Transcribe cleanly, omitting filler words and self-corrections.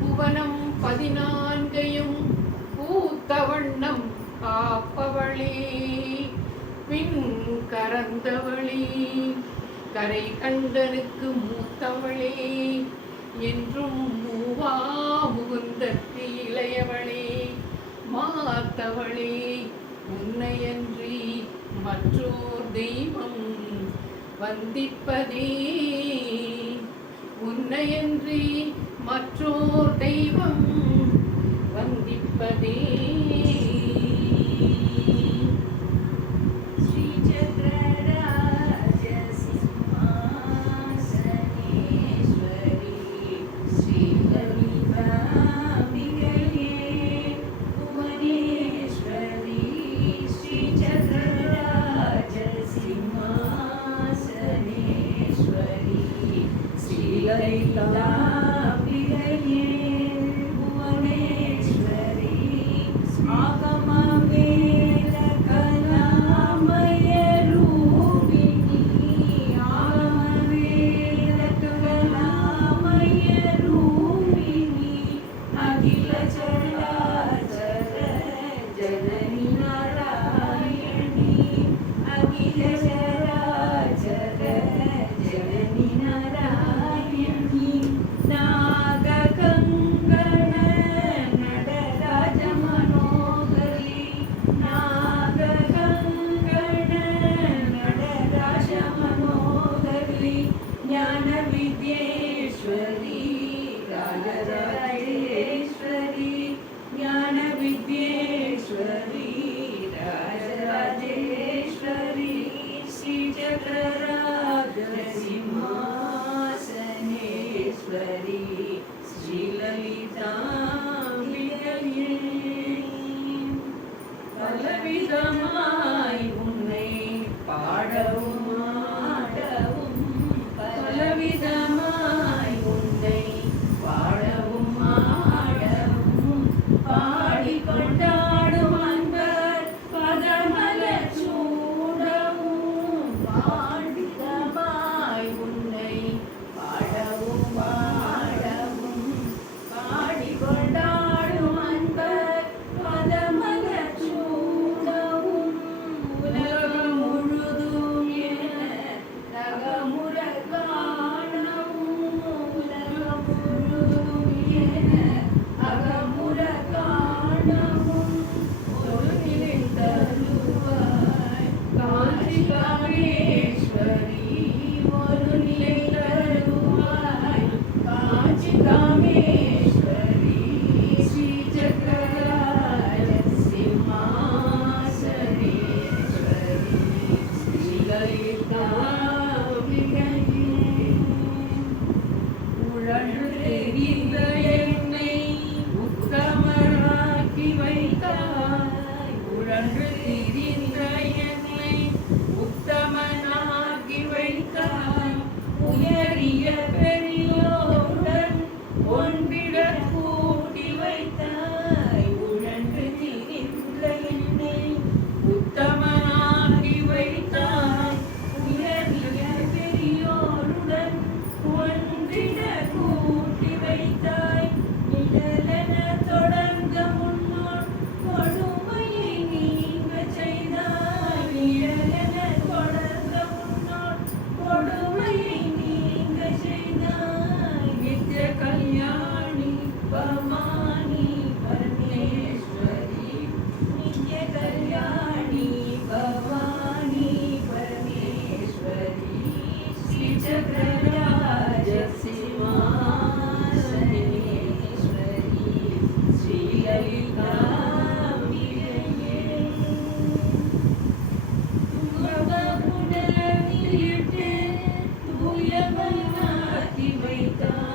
புவனம் 14 பூத்த வண்ணம் காப்பவளே, பின் கரந்தவளே, கரை கண்டனுக்கு மூத்தவளே, என்றும் மூவா முகுந்தற்கு இளையவளே, மாத்தவளே, உன்னையன்றி மற்றோர் தெய்வம் வந்திப்பதே, உன்னையன்றி மற்றோர் தெய்வம் வந்திப்பதே. பலவிதமாய் உன்னை பாடவும் ஆடவும், பலவிதமாய் உன்னை பாடவும் ஆடவும், பாடிக்கொண்டாடும் அன்பர் பதமலர் சூடவும், பாடிதமாய் உன்னை பாடவும் ஆடவும், பாடிக்கொண்டாடும் அன்பர் பதமலர் சூடவும், உலகம் முழுதும் என நகமுற காணவும், உலகம் முழுதும் என அகமுற காணவும், ஒரு நிலை தருவாய் காஞ்சி காமேஸ்வரி, ஒரு நிலை தருவாய் காஞ்சி காமேஸ்வரி, ஸ்ரீ சக்கரராஜ சிம்மாசனேஸ்வரி, ஸ்ரீ லலிதாம்பிகையே. உழன்று தெரிந்த என்னை உத்தமராக்கி வைத்தாய், உழன்று தெரிந்த என்னை உத்தமனாக்கி வைத்தாய், உயரிய பெரியோருடன் ஒன்றிட கூட்டி வைத்தாய், உழன்று தெரிந்த என்னை உத்தமனாக்கி வைத்தாய், உயரிய பெரியோருடன் ஒன்றிட கூட்டி வைத்தாய், நிழலென தொடர்ந்த முன்னோர் கொடுமையை நீங்க செய்தாய், நிழலென தொடர்ந்த முன்னோர் கொடுமையை நீங்க செய்தாய், நித்ய கல்யாணி பவானி பரமேஸ்வரி, நித்ய கல்யாணி பவானி பரமேஸ்வரி, ஸ்ரீ சக்கரராஜ சிம்மாசனேஸ்வரி, ஸ்ரீ லலிதாம்பிகையே. தூயவனாக்கி வைத்தாய்,